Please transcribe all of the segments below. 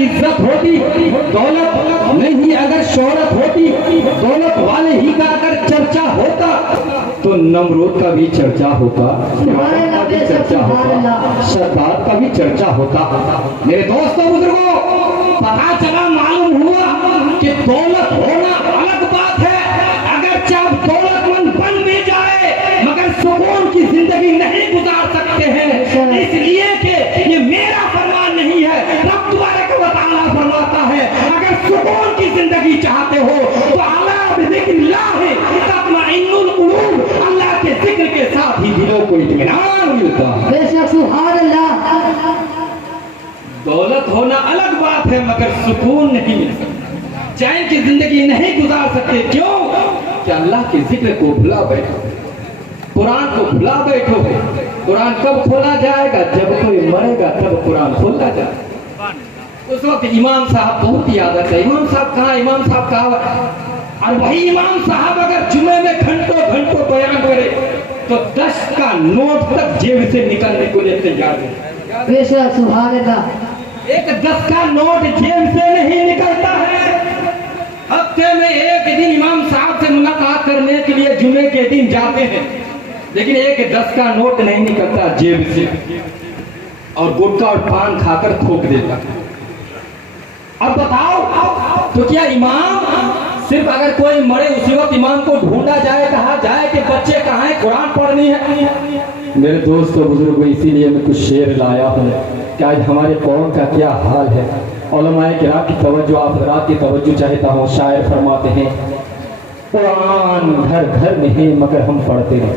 عزت ہوتی دولت نہیں اگر شہرت ہوتی دولت والے ہی کا اگر چرچا ہوتا تو نمرود کا بھی چرچا ہوتا فرعون کا بھی چرچا ہوتا شداد کا بھی چرچا ہوتا میرے دوستوں بزرگوں پتا چلا معلوم ہوا کہ دولت ہونا الگ بات ہے اگرچہ آپ دولت مند بن بھی جائے مگر سکون کی زندگی نہیں گزار سکتے ہیں اس لیے کہ یہ میرا فرمان نہیں ہے رب تبارک و تعالیٰ فرماتا ہے اگر سکون کی زندگی چاہتے ہو تو اللہ بذکر اللہ تطمئن القلوب اللہ کے ذکر کے ساتھ ہی دلوں کو اطمینان ملتا ہے بے شک سبحان اللہ دولت ہونا الگ بات ہے مگر سکون نہیں مل سکتا چین کی زندگی نہیں گزار سکتے کیوں کہ اللہ کے ذکر کو بھلا بیٹھو قرآن کو بھلا بیٹھو قرآن کب کھولا جائے گا جب کوئی مرے گا تب قرآن کھولا جائے گا اس وقت امام صاحب بہت یاد آتا ہے امام صاحب کہاں امام صاحب کہاں اور وہی امام صاحب اگر جمعے میں گھنٹوں گھنٹوں بیان کرے تو 10 کا نوٹ تک جیب سے نکلنے کو لیے تیار ہے بے شک سبحان اللہ ایک 10 کا نوٹ جیب سے نہیں نکلتا ہے ہفتے میں ایک دن امام صاحب سے ملاقات کرنے کے لیے جمعے کے دن جاتے ہیں لیکن ایک 10 کا نوٹ نہیں نکلتا جیب سے اور گٹکا اور پان کھا کر تھوک دیتا اب بتاؤ تو کیا امام صرف اگر کوئی مرے اسی وقت امام کو ڈھونڈا جائے کہا جائے کہ بچے کہاں ہیں قرآن پڑھنی ہے میرے دوستو بزرگوں اسی لیے میں کچھ شعر لایا ہوں کہ آج ہمارے قوم کا کیا حال ہے علماء کرام کی توجہ آپ حضرات کی توجہ چاہتا ہوں شاعر فرماتے ہیں قرآن گھر گھر میں ہے مگر ہم پڑھتے ہیں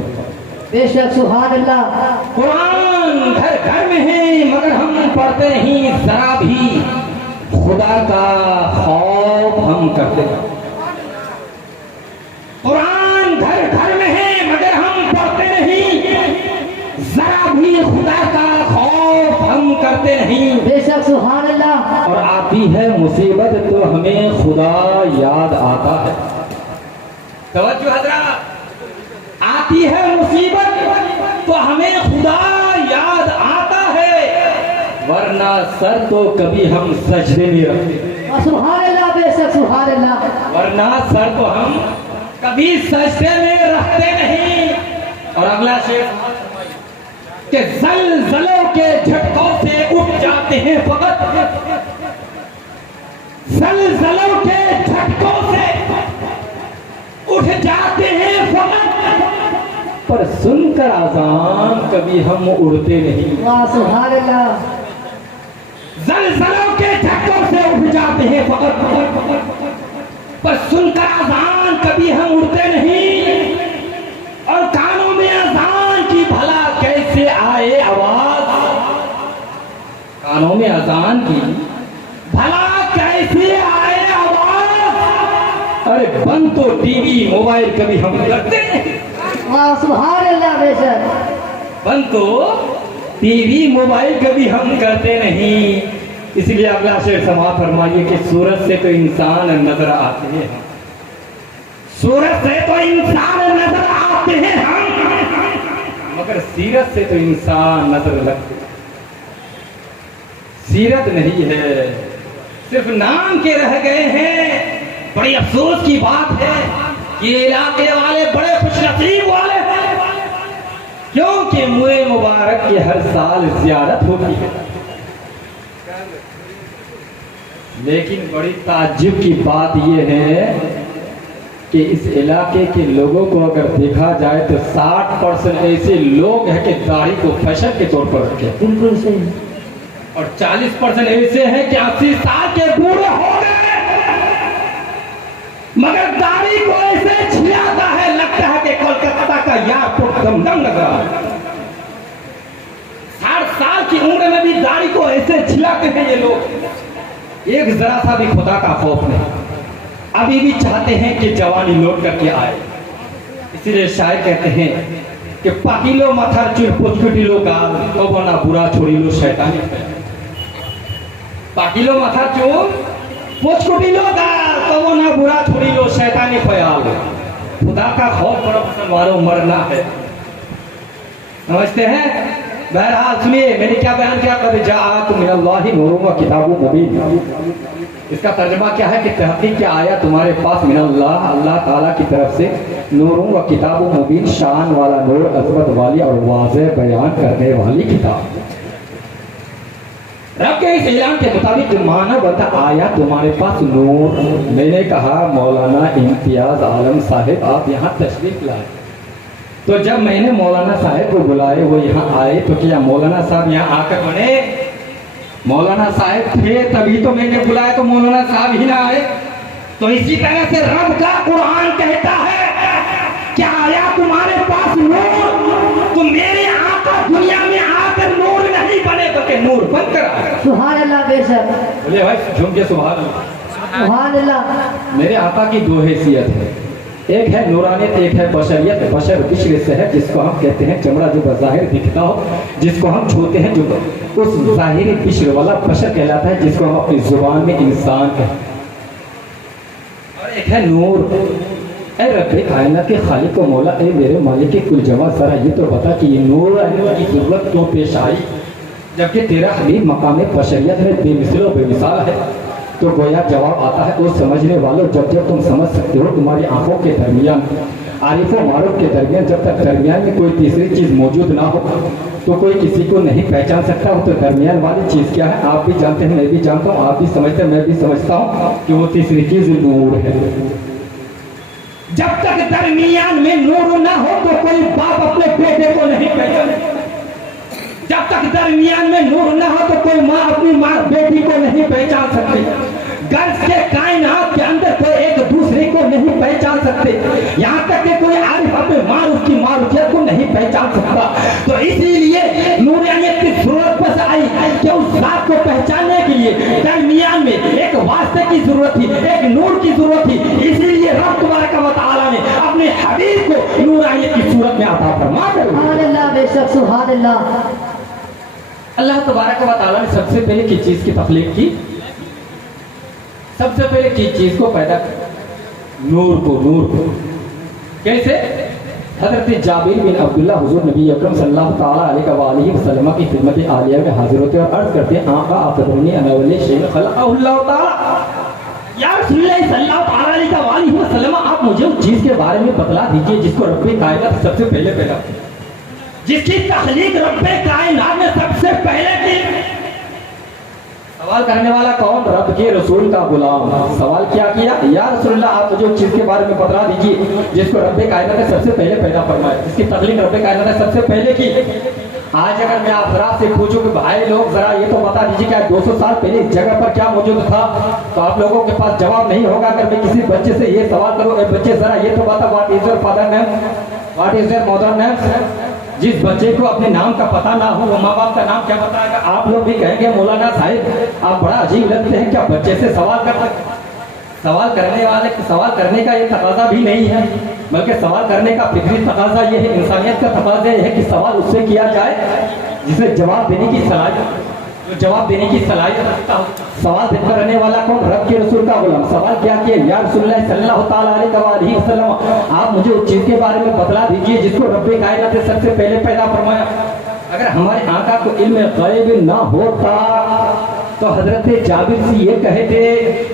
بے شک سبحان اللہ قرآن گھر گھر میں ہے مگر ہم پڑھتے نہیں ذرا بھی خدا کا خوف ہم کرتے ہیں قرآن گھر گھر میں ہے مگر ہم پڑھتے نہیں ذرا بھی خدا کا خوف ہم کرتے نہیں بے شک سبحان اللہ اور آتی ہے مصیبت تو ہمیں خدا یاد آتا ہے توجہ حضرات آتی ہے مصیبت تو ہمیں خدا یاد آتا ہے ورنہ سر تو کبھی ہم سجدے میں رکھتے سبحان اللہ بے شک سبحان اللہ ورنہ سر تو ہم کبھی سجدے میں رکھتے نہیں اور اگلا شعر کہ زلزلوں کے جھٹکوں سے اٹھ جاتے ہیں فقط زلزلوں کے جھٹکوں سے اٹھ جاتے ہیں فقط پر سن کر اذان کبھی ہم اڑتے نہیں واہ سبحان اللہ زلزلوں کے جھٹکوں سے اٹھ جاتے ہیں فقط پر سن کر اذان کبھی ہم اڑتے نہیں اور کانوں میں اذان کی بھلا کیسے آئے آواز کانوں میں اذان کی بھلا کیسے آئے آواز ارے بند تو ٹی وی موبائل کبھی ہم کرتے نہیں واہ سبحان اللہ بے شک بند تو ٹی وی موبائل کبھی ہم کرتے نہیں اس لیے اگلا شعر سماعت فرمائیے کہ سورج سے تو انسان نظر آتے ہیں سورج سے تو انسان نظر آتے ہیں مگر سیرت سے تو انسان نظر لگتے سیرت نہیں ہے صرف نام کے رہ گئے ہیں بڑی افسوس کی بات ہے یہ علاقے والے بڑے خوش نصیب والے ہیں کیونکہ موئے مبارک کی ہر سال زیارت ہوتی ہے لیکن بڑی تعجب کی بات یہ ہے کہ اس علاقے کے لوگوں کو اگر دیکھا جائے تو 60% ایسے لوگ ہیں کہ داڑھی کو فیشن کے طور پر رکھے بالکل صحیح اور 40% ایسے ہیں کہ 80 سال کے بوڑھے ہو گئے مگر داڑھی کو ایسے چھلاتا ہے لگتا ہے کہ کولکتہ کا ایئرپورٹ دم دم لگ رہا ہے 60 سال کی عمر میں بھی داڑھی کو ایسے چھلاتے ہیں یہ لوگ ایک ذرا سا بھی خدا کا خوف نہیں ابھی بھی چاہتے ہیں کہ جوانی لوٹ کر کے آئے اسی لیے شاعر کہتے ہیں کہ پاکیلو متھر چور پوچھکٹیلو گال تو بنا برا چھوڑی لو شیطانی پاکیلو متھر چور پوچھکٹیلو گال تو بنا برا چھوڑی لو شیطانی خیال خدا کا خوف پر مسلمانوں مرنا ہے سمجھتے ہیں بہرحال سنیے میں نے کیا بیان کیا، قد جاءکم من اللہ نور و کتاب مبین. اس کا ترجمہ کیا ہے کہ تحقیق کیا آیا تمہارے پاس من اللہ، اللہ تعالیٰ کی طرف سے، نور و کتاب مبین، شان والا نور، عظمت والی اور واضح بیان کرنے والی کتاب. رب کے اس اعلان کے مطابق معنی بنتا آیا تمہارے پاس نور. میں نے کہا مولانا امتیاز عالم صاحب آپ یہاں تشریف لائے. تو جب میں نے مولانا صاحب کو بلائے وہ یہاں آئے تو کیا مولانا صاحب یہاں آ کر بنے؟ مولانا صاحب تھے تبھی تو میں نے بلایا، تو مولانا صاحب ہی نہ آئے. تو اسی طرح سے رب کا قرآن کہتا ہے کیا آیا تمہارے پاس نور؟ تو میرے آقا دنیا میں آ کر نور نہیں بنے بلکہ نور بن کر آئے. سبحان اللہ بے شک. بولے بھائی جھوم کے سبحان اللہ. سبحان اللہ. میرے آقا کی دو حیثیت ہے، ایک ہے نورانیت، ایک ہے بشریت. بشر بشر سے ہے جس کو ہم کہتے ہیں چمڑا جو بظاہر دکھتا ہو، جس کو ہم چھوتے ہیں جو اس ظاہری بشر والا بشر کہلاتا ہے، جس کو ہم اپنی زبان میں انسان کہتے ہیں. اور ایک ہے نور. اے رب کائنات کے خالق و مولا، اے میرے مالک کل جواب، ذرا یہ تو بتا کہ یہ نور کی ضرورت کیوں پیش آئی جبکہ تیرا حبیب مقام بشریت میں بے مثل و بے مثال ہے. تو گویا جواب آتا ہے وہ سمجھنے والوں، جب جب تم سمجھ سکتے ہو تمہاری آنکھوں کے درمیان، عارف و معروف کے درمیان، جب تک درمیان میں کوئی تیسری چیز موجود نہ ہو تو کوئی کسی کو نہیں پہچان سکتا ہو. تو درمیان والی چیز کیا ہے آپ بھی جانتے ہیں، میں بھی جانتا ہوں، آپ بھی سمجھتے ہیں، میں بھی سمجھتا ہوں کہ وہ تیسری چیز نور ہے. جب تک درمیان میں نور نہ ہو تو کوئی باپ اپنے بیٹے کو نہیں پہچانے. جب تک درمیان میں نور نہ ہو تو کوئی ماں اپنی بیٹی کو نہیں پہچان سکتی. غرض کے کائنات کے اندر کوئی ایک دوسرے کو نہیں پہچان سکتے، یہاں تک کہ کوئی عارف اپنے معروف کی معروفیت کو نہیں پہچان سکتا. تو اسی لیے نورانیت کی ضرورت بس آئی کہ اس ذات کو پہچاننے کے لیے درمیان میں ایک واسطے کی ضرورت تھی، ایک نور کی ضرورت تھی. اسی لیے رب تبارک و تعالیٰ نے اپنے حبیب کو نورانیت کی صورت میں عطا فرمایا. سبحان اللہ بے شک. سبحان اللہ. اللہ تبارک و تعالیٰ نے سب سے پہلے کس چیز کی تخلیق کی؟ سب سے پہلے کس چیز کو پیدا کیا؟ نور کو. نور کو کیسے؟ حضرت جابر بن عبداللہ حضور نبی اکرم صلی اللہ تعالیٰ علیہ وآلہ وسلم کی خدمت عالیہ میں حاضر ہوتے اور عرض کرتے ہیں آقا اخبرنی عن اول شیء خلقہ اللہ تعالیٰ. یا رسول اللہ صلی اللہ تعالیٰ علیہ وآلہ وسلم آپ مجھے اس چیز کے بارے میں بتلا دیجئے جس کو رب کائنات سب سے پہلے پیدا کیا، جس کی تخلیق رب کائنات نے سب سے پہلے کی. سوال کرنے والا کون؟ رب کے رسول کا غلام. سوال کیا یا رسول اللہ آپ مجھے اس چیز کے بارے میں بتلا دیجئے جس کو رب کائنات نے سب سے پہلے پیدا فرمایا، جس کی تخلیق رب کائنات نے سب سے پہلے کی. آج اگر میں آپ ذرا سے پوچھوں کہ بھائی لوگ ذرا یہ تو بتا دیجیے کہ 200 سال پہلے اس جگہ پر کیا موجود تھا، تو آپ لوگوں کے پاس جواب نہیں ہوگا. اگر میں کسی بچے سے یہ سوال کروں اے بچے ذرا یہ تو بتا what is your father name, what is your mother name. جس بچے کو اپنے نام کا پتہ نہ ہو وہ ماں باپ کا نام کیا بتائے گا؟ آپ لوگ بھی کہیں گے مولانا صاحب آپ بڑا عجیب لگتے ہیں، کیا بچے سے سوال کر سکتے؟ سوال کرنے والے سوال کرنے کا یہ تقاضا بھی نہیں ہے، بلکہ سوال کرنے کا فطری تقاضا یہ ہے، انسانیت کا تقاضا یہ ہے کہ سوال اس سے کیا جائے جسے جواب دینے کی صلاحیت، جو جواب دینے کی صلاحیت رکھتا ہو. سوال دیتا رہنے والا کون؟ رب کے رسول کا غلام. سوال کیا یا رسول اللہ صلی اللہ تعالیٰ علیہ وسلم آپ مجھے اس چیز کے بارے میں بتلا دیجئے جس کو رب کائنات نے سب سے پہلے پیدا فرمایا. اگر ہمارے آقا کو علم غیب نہ ہوتا تو حضرت جابر سے یہ کہتے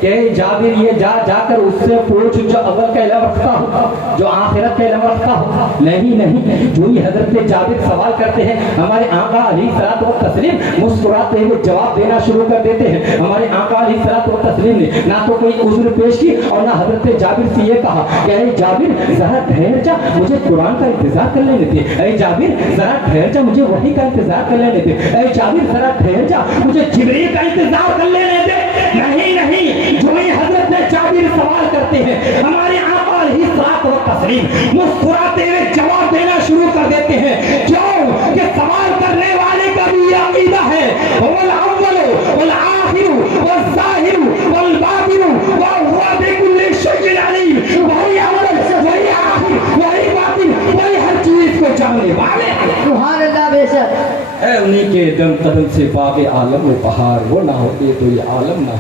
کہ جابر یہ جا کر اس سے پوچھ جو اول کا علم رکھتا ہو، جو آخرت کا علم رکھتا ہو. نہیں، جو ہی حضرت جابر سوال کرتے ہیں ہمارے آقا علیہ الصلوۃ والتسلیم مسکراتے ہوئے جواب دینا شروع کر دیتے ہیں. ہمارے آقا علیہ الصلوۃ والتسلیم نے نہ تو کوئی عذر پیش کی اور نہ حضرت جابر سے یہ کہا کہ اے جابر ذرا ٹھہر جا، مجھے قرآن کا انتظار کر لینے دے. اے جابر ذرا ٹھہر جا، مجھے وحی کا انتظار کر لینے دے. اے جابر ذرا ٹھہر جا، مجھے جبریل کا انتظار کر لینے دے. نہیں، جو ہی حضرت جابر سوال کرتے ہیں ہمارے آقا علیہ الصلوۃ والتسلیم مسکراتے ہوئے جواب دینا شروع کر دیتے ہیں. کیوں کہ سوال کرنے والے کا بھی یہ عقیدہ ہے والاول والآخر والظاہر والباطن وهو بكل شيء علیم. وہی اول، وہی آخر، وہی باطن، وہی ہر چیز کو جاننے والے. سبحان اللہ بے شک. اے انہیں کے دم قدم سے باغ عالم و بہار، وہ نہ ہوتے تو یہ عالم نہ.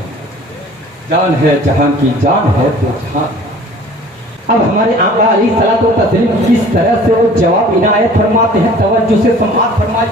جان ہے جہان کی، جان ہے تو جہان. اب ہمارے آقا علیہ الصلوۃ والتسلیم کس طرح سے وہ جواب عنایت فرماتے ہیں، توجہ سے سماعت فرمائیں.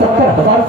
70,000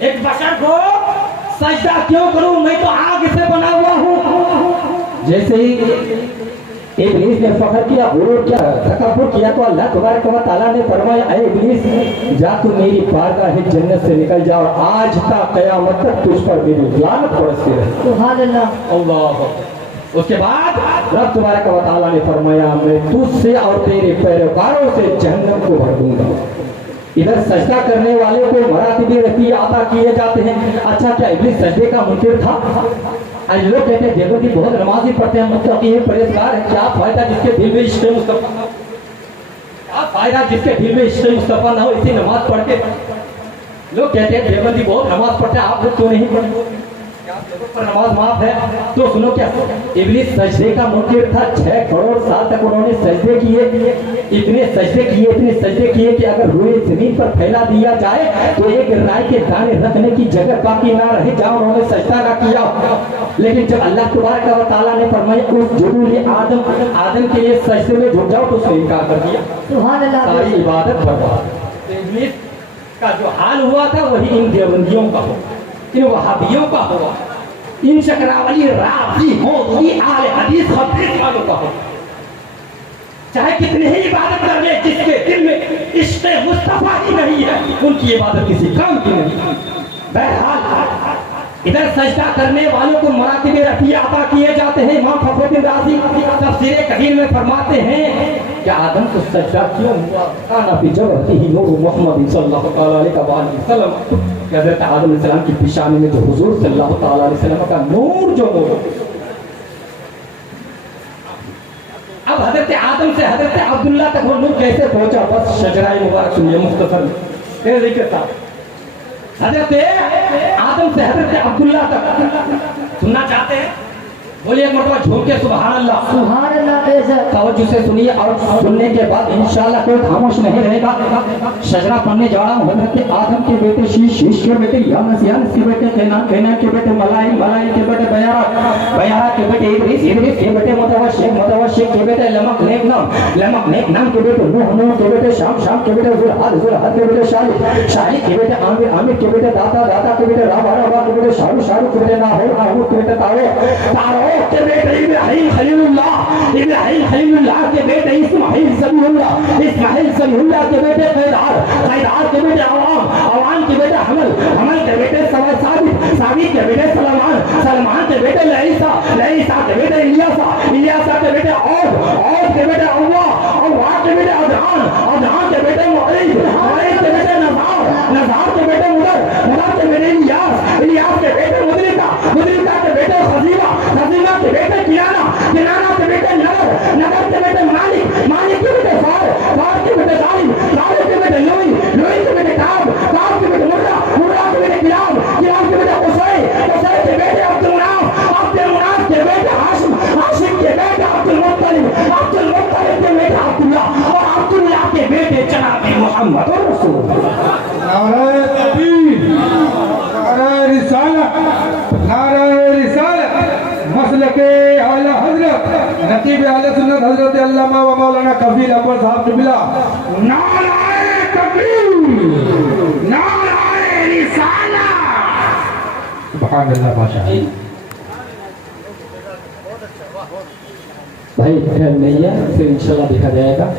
ایک بشر کو سجدہ کیوں کروں؟ میں تو آگ سے بنا ہوا ہوں. جیسے ہی ابلیس نے فخر کیا، غرور کیا، تکبر کیا، تو اللہ تبارک و تعالیٰ نے فرمایا اے ابلیس جا تو میری بارگاہ جنت سے نکل جا، اور آج تا قیامت تک تجھ پر میری لعنت برستی رہے. سبحان اللہ. اللہ. اس کے بعد رب تبارک و تعالیٰ نے فرمایا میں تجھ سے اور تیرے پیروکاروں سے جہنم کو بھر دوں گا. ادھر سجدہ کرنے والے کو مراتب رفیع عطا کیے جاتے ہیں. اچھا کیا ابلیس سجدے کا منکر تھا؟ آج لوگ کہتے ہیں دیوبندی بہت نمازی پڑھتے ہیں، متقی ہیں، پرہیزگار ہیں. کیا فائدہ جس کے دل میں عشق مصطفیٰ نہ ہو؟ کیا فائدہ جس کے دل میں عشق مصطفیٰ نہ ہو اسی نماز پڑھ کے؟ لوگ کہتے ہیں دیوبندی بہت نماز پڑھتے ہیں، آپ لوگ کیوں نہیں پڑھتے؟ پر نماز معاف ہے. تو سنو کیا ابلیس سجدے کا منکر تھا. 6 کروڑ سال تک انہوں نے سجدے کیے، اتنے سجدے کیے کہ اگر روئے زمین پر پھیلا دیا جائے تو ایک رائے کے دانے رکھنے کی جگہ باقی نہ رہے جہاں انہوں نے سجدہ نہ کیا. لیکن جب اللہ تبارک و تعالیٰ نے فرمایا اس جلول آدم کے لیے سجدے میں جھک جاؤ تو اس نے انکار کر دیا. سبحان اللہ. ساری عبادت برباد. ابلیس کا جو حال ہوا تھا وہی ان دیوبندیوں کا ہوا، ان وہابیوں کا ہوا، ان شکراولی رافضی موضوعی آل حدیث خبیث والوں کا ہو. چاہے کتنے ہی عبادت کر لے، جس کے دل میں عشق مصطفیٰ ہی نہیں ہے ان کی عبادت کسی کام کی نہیں. بہرحال ادھر سجدہ کرنے والوں کو مراتب رفیع عطا کیے جاتے ہیں. امام فخر الدین رازی تفسیر کبیر میں فرماتے ہیں کہ آدم کو سجدہ کیوں ہوا؟ کانا فی جبہتہ نور محمد صلی اللہ تعالی علیہ وسلم. حضرت آدم علیہ السلام کی پیشانی میں جو حضور صلی اللہ تعالی علیہ وسلم کا نور جو موجود. اب حضرت آدم سے حضرت عبداللہ تک وہ نور کیسے پہنچا؟ بس شجرہ مبارک سنیے مختصر میں ذکر تھا. حضرت آدم سے حضرت عبداللہ تک سننا چاہتے ہیں؟ بولیے ایک مرتبہ جھوم کے سبحان اللہ. سبحان اللہ. بے شک. توجہ سے سنیے اور سننے کے بعد انشاءاللہ کوئی خاموش نہیں رہے گا. شجرہ پڑھنے جا رہا ہوں. حضرت آدم کے بیٹے شیش، شیش کے بیٹے یانس، یانس کے بیٹے کینان، کینان کے بیٹے ملائن، ملائن کے بیٹے بیارا، بیارا کے بیٹے ادریس، ادریس کے بیٹے متوشق، متوشق کے بیٹے لمق، نیک نام، لمق نیک نام کے بیٹے نوح، نوح کے بیٹے شام، شام کے بیٹے ذوالحد، ذوالحد کے بیٹے شاہد، شاہد کے بیٹے عامر، عامر کے بیٹے داتا، داتا کے بیٹے رابع، رابع کے بیٹے شاہد، شاہد کے بیٹے ناہور، ناہور کے بیٹے تارو، تارو کے بیٹے ابراہیم خلیل اللہ، ابراہیم خلیل اللہ کے بیٹے اسماعیل ذبیح اللہ، اسماعیل ذبیح اللہ کے بیٹے قیدار، قیدار کے بیٹے عوام، عوام کے بیٹے حمل، حمل کے بیٹے ثابت، ثابت کے بیٹے سلمان، سلمان کے بیٹے لعیسیٰ، لعیسیٰ کے بیٹے الیاسا، الیاسا کے بیٹے عود کے بیٹے اوا، اوا کے بیٹے ادعان، ادعان کے بیٹے معیز، معیز کے بیٹے نظار، نظار کے بیٹے مدر، مدر کے بیٹے الیاس، الیاس کے بیٹے مدرکہ، مدرکہ کے بیٹے خزیمہ، خزیمہ کے بیٹے کنانا، کنانا کے بیٹے نگر، نگر کے بیٹے مالک، مالک کے بیٹے فار، فار کے بیٹے ظالم، ظالم کے بیٹے لوئی، لوئی کے بیٹے کعب، کعب کے بیٹے مرہ، مرہ کے بیٹے کلاب، کلاب کے بیٹے قصی، قصی کے بیٹے عبدالمناف، عبدالمناف کے بیٹے ہاشم، ہاشم کے بیٹے عبدالمطلب، عبدالمطلب کے بیٹے عبداللہ، اور عبداللہ کے بیٹے جناب محمد رسول اللہ. نعرہ تکبیر، نعرہ رسالت، نعرہ رسالت، مسلک اعلی حضرت نقیب اہل سنت حضرت علامہ و مولانا کفیل اکبر صاحب نے ملا. نعرہ تکبیر، نعرہ رسالت. سبحان اللہ. بادشاہ بھائی خیر نہیں ہے، پھر انشاءاللہ دیکھا جائے گا.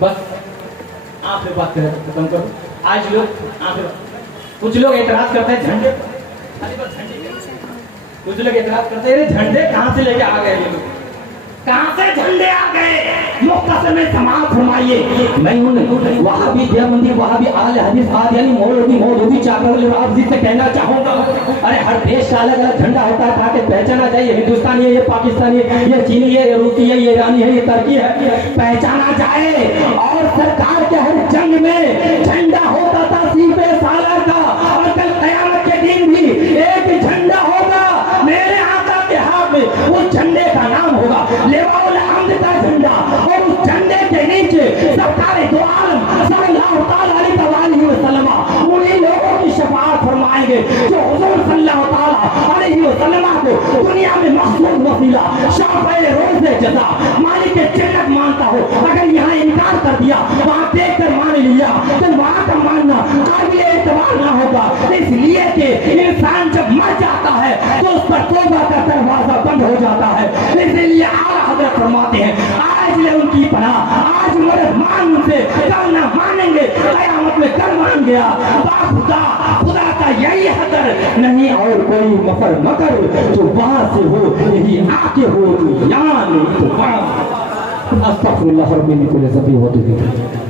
بس آپ سے بات کریں ختم کرو. آج لوگ کچھ لوگ اعتراض کرتے ہیں جھنڈے، کچھ لوگ اعتراض کرتے ہیں جھنڈے کہاں سے لے کے آ گئے یہ لوگ، کہاں سے جھنڈے آ گئے؟ مختصر میں سماعت فرمائیے. میں ہوں وہابی دیوبندی، وہابی اہل حدیث قادیانی، مولوی، مولوی چاکر رافضی سے کہنا چاہوں گا ارے ہر دیش کا الگ الگ جھنڈا ہوتا ہے تاکہ پہچانا جائے یہ ہندوستانی ہے، یہ پاکستانی ہے، یہ چینی ہے، یہ روسی ہے، یہ ایرانی ہے، یہ ترکی ہے، پہچانا جائے. اور سرکار کے ہر جنگ میں جھنڈا ہوتا تھا سیب سالار کا، اور کل قیامت کے دن بھی ایک جھنڈا ہوگا میرے آقا کے ہاتھ میں، اس جھنڈے کا نام ہوگا لواء الحمد کا جھنڈا. اور اس جھنڈے کے نیچے سرکار دو عالم صلی اللہ تعالی علیہ وسلم انہی لوگوں کی شفاعت فرمائیں گے جو حضور صلی اللہ تعالی علیہ وسلم کو دنیا میں مخصوص وسیلہ شافع روز جزا مالک جنت مانتا ہو. اگر یہاں انکار کر دیا وہاں دیکھ کر مان لیا تو وہاں کا ماننا قابل اعتبار مارنا ہوگا، اس لیے کہ انسان جب مر جاتا ہے تو اس پر توبہ کا دروازہ بند ہو جاتا ہے. اسی لیے اعلیٰ حضرت فرماتے ہیں آج لے ان کی پناہ، آج مدد مان ان سے، کل نہ مانیں گے قیامت میں کل مان گیا. خدا خدا کا یہی حضر نہیں اور کوئی مفر مگر، جو وہاں سے ہو یہی آگے ہو جو یہاں نہیں تو وہاں. استغفر اللہ رب من کل ذنب و توب.